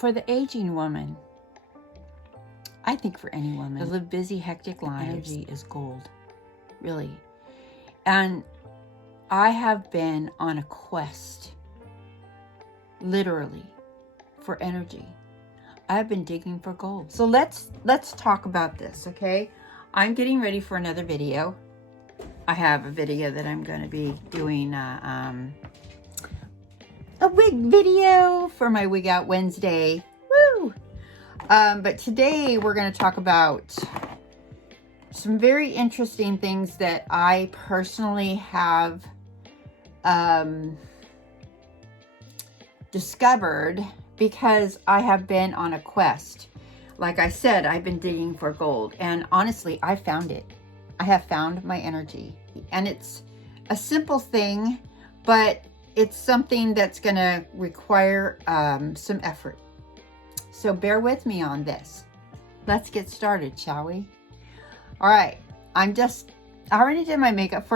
for the aging woman, I think for any woman that live busy, hectic lives, energy is gold, really. And I have been on a quest, literally, for energy. I've been digging for gold. So let's talk about this, okay? I'm getting ready for another video. I have a video that I'm going to be doing a wig video for my Wig Out Wednesday. Woo! But today we're going to talk about some very interesting things that I personally have discovered because I have been on a quest. Like I said, I've been digging for gold, and honestly, I found it. I have found my energy, and it's a simple thing, but it's something that's going to require some effort. So bear with me on this. Let's get started, shall we? All right. I already did my makeup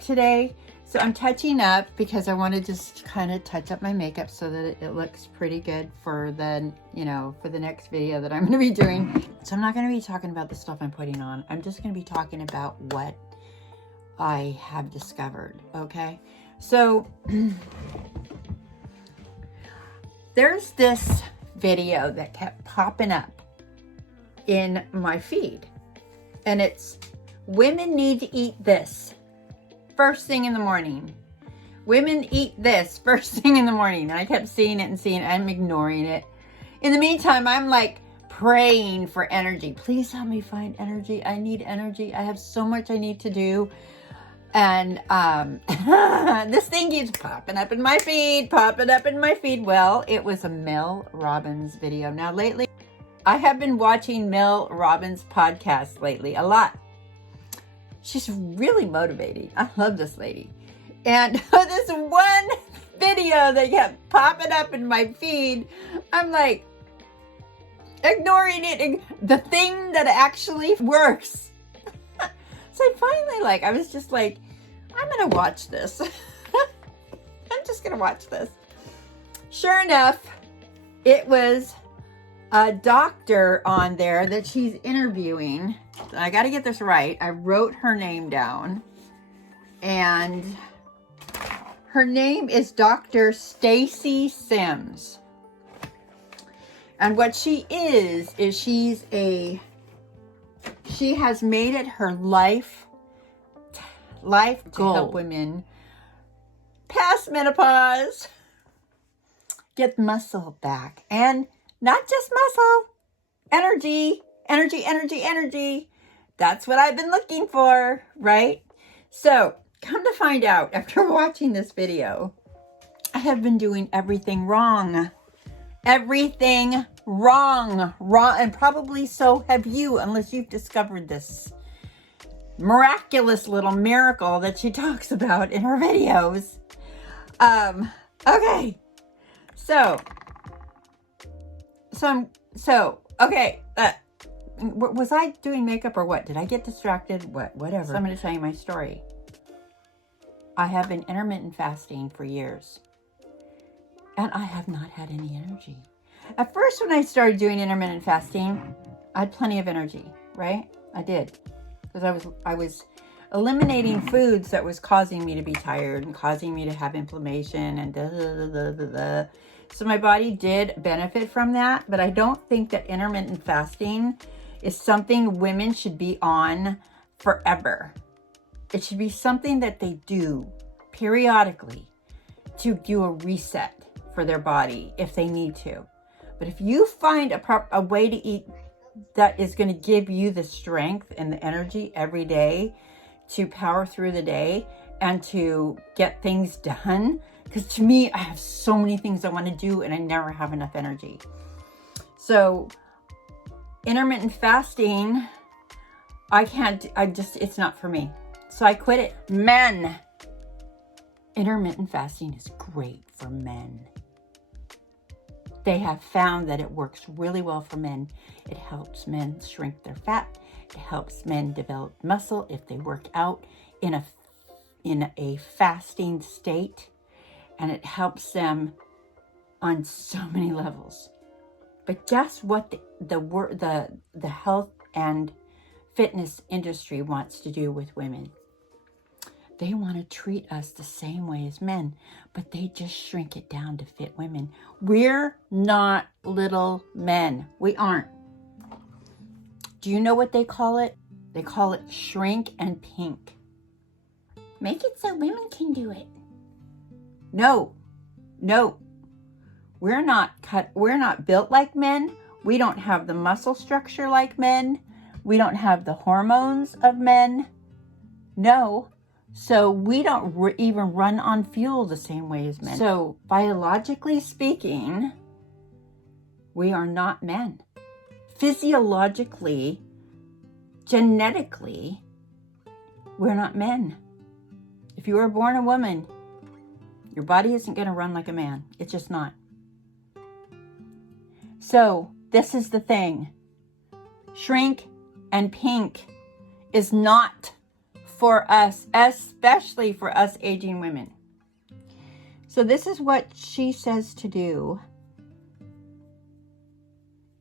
today. So I'm touching up because I want to just kind of touch up my makeup so that it looks pretty good for the, for the next video that I'm going to be doing. So I'm not going to be talking about the stuff I'm putting on. I'm just going to be talking about what I have discovered. Okay. So there's this video that kept popping up in my feed, and it's women need to eat this first thing in the morning. Women eat this first thing in the morning. And I kept seeing it and seeing it. I'm ignoring it. In the meantime, I'm like praying for energy. Please help me find energy. I need energy. I have so much I need to do. And this thing keeps popping up in my feed, Well, it was a Mel Robbins video. Now, lately, I have been watching Mel Robbins' podcast lately a lot. She's really motivating. I love this lady. And this one video that kept popping up in my feed, I'm like ignoring it. The thing that actually works. So I finally I was just like, I'm going to watch this. I'm just going to watch this. Sure enough, it was a doctor on there that she's interviewing. I got to get this right. I wrote her name down, and her name is Dr. Stacy Sims. And what she is she has made it her life goal to help women past menopause get muscle back. And not just muscle, energy. That's what I've been looking for, right? So, come to find out, after watching this video, I have been doing everything wrong. Everything wrong, and probably so have you, unless you've discovered this miraculous little miracle that she talks about in her videos. Okay. Okay. Was I doing makeup or what? Did I get distracted? Whatever. So I'm going to tell you my story. I have been intermittent fasting for years, and I have not had any energy. At first, when I started doing intermittent fasting, I had plenty of energy, right? I did. Because I was eliminating foods that was causing me to be tired and causing me to have inflammation and So my body did benefit from that, but I don't think that intermittent fasting is something women should be on forever. It should be something that they do periodically to do a reset for their body if they need to. But if you find a way to eat that is going to give you the strength and the energy every day to power through the day and to get things done, because to me, I have so many things I want to do and I never have enough energy. So intermittent fasting, it's not for me. So I quit it. Men, intermittent fasting is great for men. They have found that it works really well for men. It helps men shrink their fat. It helps men develop muscle if they work out in a fasting state. And it helps them on so many levels. But guess what the health and fitness industry wants to do with women? They want to treat us the same way as men, but they just shrink it down to fit women. We're not little men. We aren't. Do you know what they call it? They call it shrink and pink. Make it so women can do it. No. We're not built like men. We don't have the muscle structure like men. We don't have the hormones of men. No. So we don't even run on fuel the same way as men. So biologically speaking, we are not men. Physiologically, genetically, we're not men. If you were born a woman, your body isn't going to run like a man. It's just not. So this is the thing. Shrink and pink is not for us, especially for us aging women. So this is what she says to do.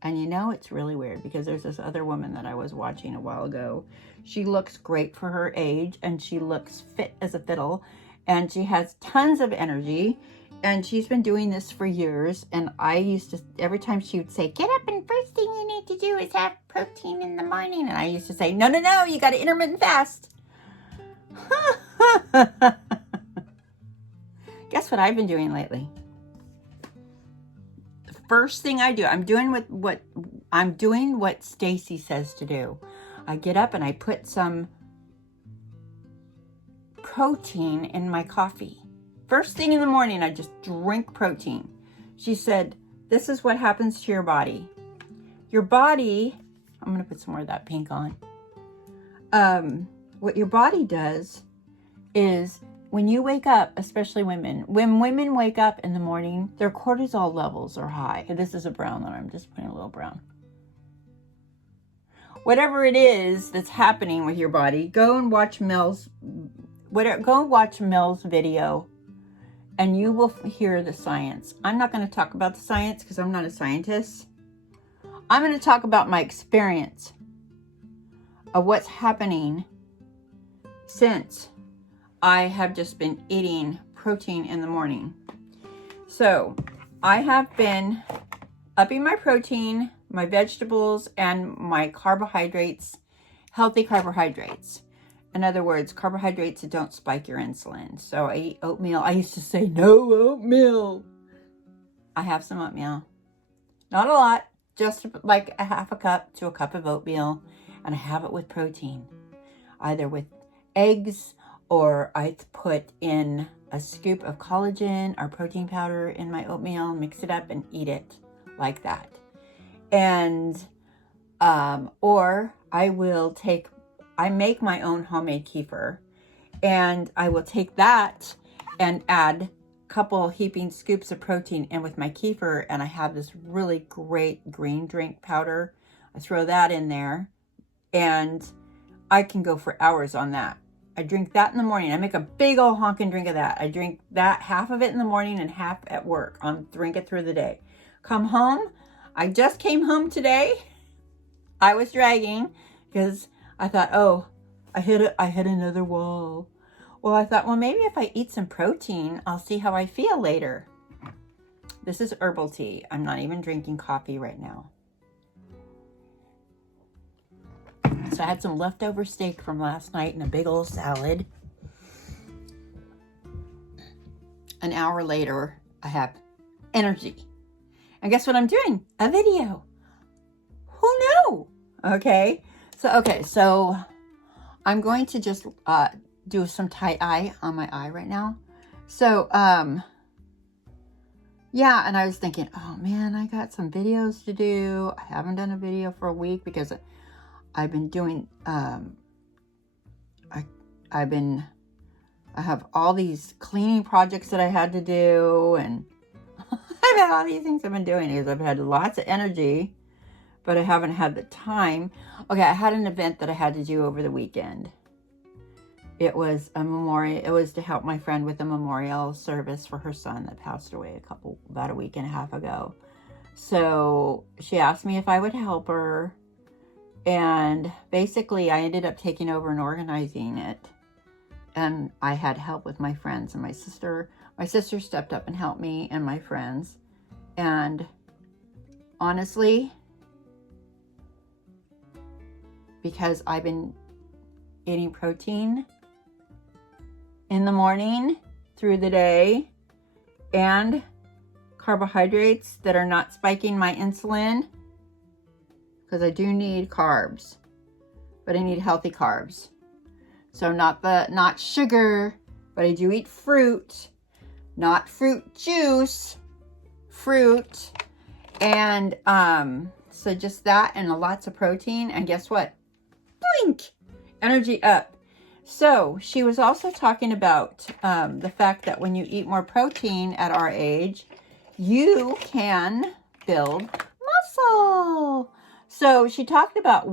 And you know, it's really weird because there's this other woman that I was watching a while ago. She looks great for her age and she looks fit as a fiddle and she has tons of energy and she's been doing this for years. And I used to, every time she would say, get up and first thing you need to do is have protein in the morning. And I used to say, no, you got to intermittent fast. Guess what I've been doing lately? The first thing I do, I'm doing what Stacy says to do. I get up and I put some protein in my coffee. First thing in the morning, I just drink protein. She said, this is what happens to your body. Your body, I'm going to put some more of that pink on. What your body does is when you wake up, especially women, when women wake up in the morning, their cortisol levels are high. This is a brown one. I'm just putting a little brown. Whatever it is that's happening with your body, go and watch Mel's video and you will hear the science. I'm not going to talk about the science because I'm not a scientist. I'm going to talk about my experience of what's happening since I have just been eating protein in the morning. So I have been upping my protein, my vegetables, and my carbohydrates, healthy carbohydrates. In other words, carbohydrates that don't spike your insulin. So I eat oatmeal. I used to say, no oatmeal. I have some oatmeal. Not a lot, just like a half a cup to a cup of oatmeal. And I have it with protein, either with eggs or I put in a scoop of collagen or protein powder in my oatmeal, mix it up and eat it like that. And, or I make my own homemade kefir and I will take that and add a couple heaping scoops of protein in with my kefir. And I have this really great green drink powder. I throw that in there and I can go for hours on that. I drink that in the morning. I make a big old honking drink of that. I drink that, half of it in the morning and half at work. Drink it through the day. Come home. I just came home today. I was dragging because I thought, oh, I hit another wall. Well, I thought, well, maybe if I eat some protein, I'll see how I feel later. This is herbal tea. I'm not even drinking coffee right now. So I had some leftover steak from last night and a big old salad. An hour later, I have energy. And guess what I'm doing? A video. Who knew? Okay. So I'm going to just do some tight eye on my eye right now. So, yeah, and I was thinking, oh man, I got some videos to do. I haven't done a video for a week because I've been doing, I have all these cleaning projects that I had to do, and I've had all these things I've been doing because I've had lots of energy, but I haven't had the time. Okay, I had an event that I had to do over the weekend. It was a memorial. It was to help my friend with a memorial service for her son that passed away about a week and a half ago. So she asked me if I would help her. And basically, I ended up taking over and organizing it. And I had help with my friends and my sister. My sister stepped up and helped me and my friends. And honestly, because I've been eating protein in the morning through the day and carbohydrates that are not spiking my insulin, because I do need carbs, but I need healthy carbs. So not sugar, but I do eat fruit, not fruit juice, fruit. And so just that and lots of protein. And guess what? Blink! Energy up. So she was also talking about the fact that when you eat more protein at our age, you can build muscle. So she talked about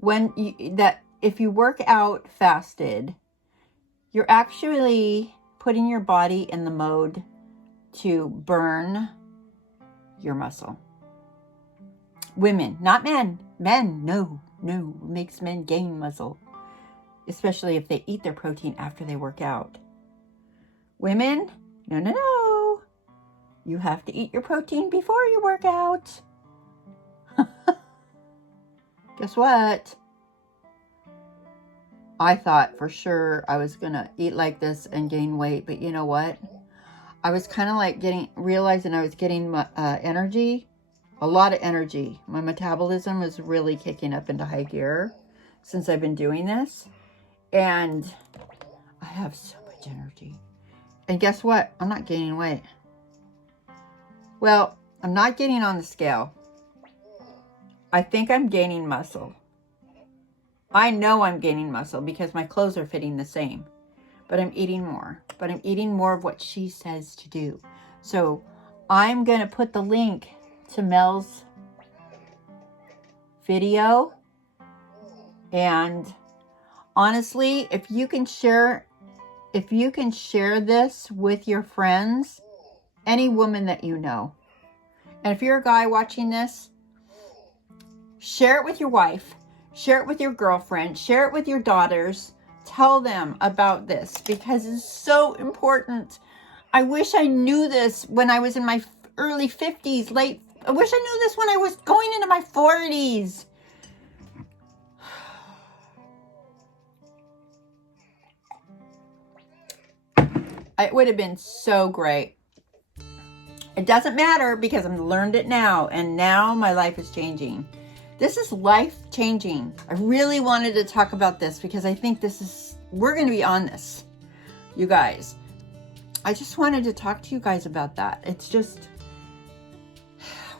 that if you work out fasted, you're actually putting your body in the mode to burn your muscle. Women, not men. Men, no, makes men gain muscle, especially if they eat their protein after they work out. Women, no. You have to eat your protein before you work out. Guess what? I thought for sure I was gonna eat like this and gain weight, but you know what? I was kind of like realizing I was getting energy, a lot of energy. My metabolism is really kicking up into high gear since I've been doing this. And I have so much energy. And guess what? I'm not gaining weight. Well, I'm not getting on the scale. I think I'm gaining muscle. I know I'm gaining muscle because my clothes are fitting the same. But I'm eating more. But I'm eating more of what she says to do. So I'm going to put the link to Mel's video. And honestly, if you can share this with your friends, any woman that you know. And if you're a guy watching this, share it with your wife, share it with your girlfriend, share it with your daughters. Tell them about this because it's so important. I wish I knew this when I was in my early 50s, I wish I knew this when I was going into my 40s. It would have been so great. It doesn't matter because I've learned it now, and now my life is changing. This is life changing. I really wanted to talk about this because I think we're going to be on this, you guys. I just wanted to talk to you guys about that. It's just,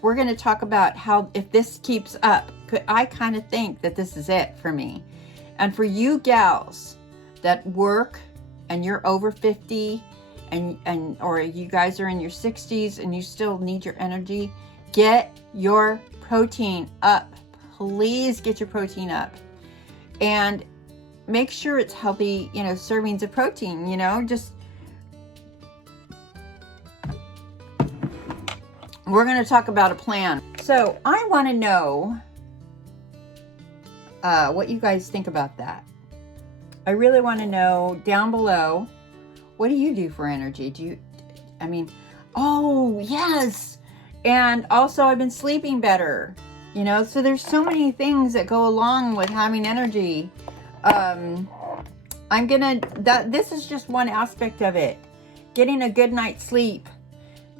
we're going to talk about how, if this keeps up, I kind of think that this is it for me. And for you gals that work and you're over 50 or you guys are in your 60s and you still need your energy, get your protein up. Please get your protein up. And make sure it's healthy, servings of protein, just we're going to talk about a plan. So I want to know what you guys think about that. I really want to know down below, what do you do for energy? Oh, yes. And also I've been sleeping better, so there's so many things that go along with having energy. This is just one aspect of it. Getting a good night's sleep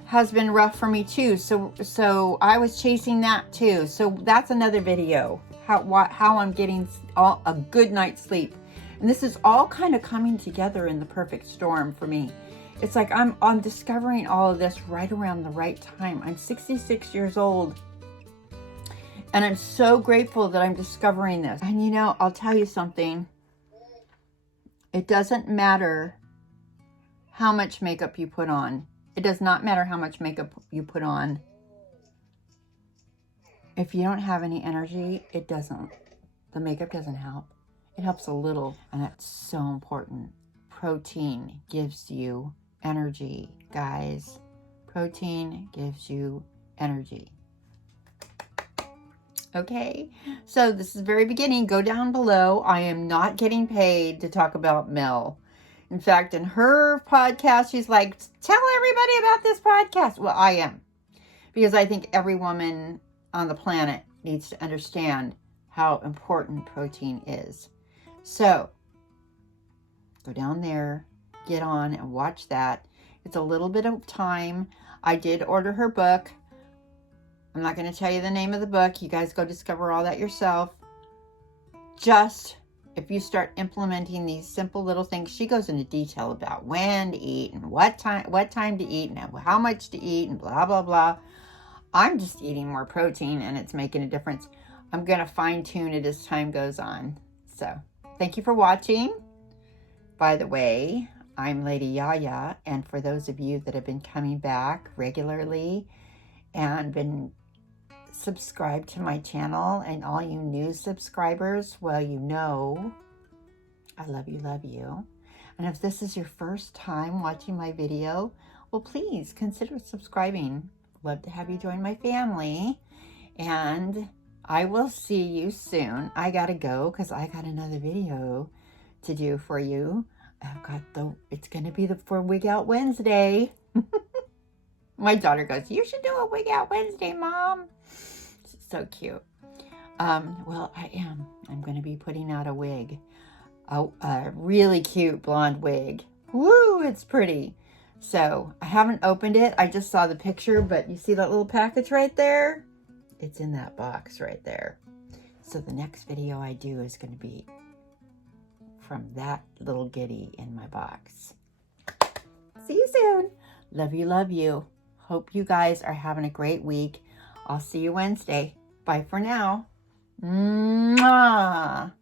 has been rough for me too. So I was chasing that too. So that's another video, how I'm getting a good night's sleep. And this is all kind of coming together in the perfect storm for me. It's like I'm discovering all of this right around the right time. I'm 66 years old. And I'm so grateful that I'm discovering this. And I'll tell you something. It doesn't matter how much makeup you put on. It does not matter how much makeup you put on. If you don't have any energy, the makeup doesn't help. It helps a little, and that's so important. Protein gives you energy, guys. Protein gives you energy. Okay, so this is the very beginning. Go down below. I am not getting paid to talk about Mel. In fact, in her podcast, she's like, tell everybody about this podcast. Well, I am. Because I think every woman on the planet needs to understand how important protein is. So, go down there, get on and watch that. It's a little bit of time. I did order her book. I'm not going to tell you the name of the book. You guys go discover all that yourself. Just if you start implementing these simple little things, she goes into detail about when to eat and what time to eat and how much to eat and blah, blah, blah. I'm just eating more protein and it's making a difference. I'm going to fine tune it as time goes on. So thank you for watching. By the way, I'm Lady Yaya. And for those of you that have been coming back regularly and been subscribed to my channel, and all you new subscribers, well, you know, I love you, love you. And if this is your first time watching my video, well, please consider subscribing. Love to have you join my family, and I will see you soon. I gotta go because I got another video to do for you. It's gonna be for Wig Out Wednesday. My daughter goes, you should do a Wig Out Wednesday, Mom. It's so cute. Well, I am. I'm going to be putting out a wig. A really cute blonde wig. Woo, it's pretty. So, I haven't opened it. I just saw the picture, but you see that little package right there? It's in that box right there. So, the next video I do is going to be from that little goodie in my box. See you soon. Love you, love you. Hope you guys are having a great week. I'll see you Wednesday. Bye for now. Mwah.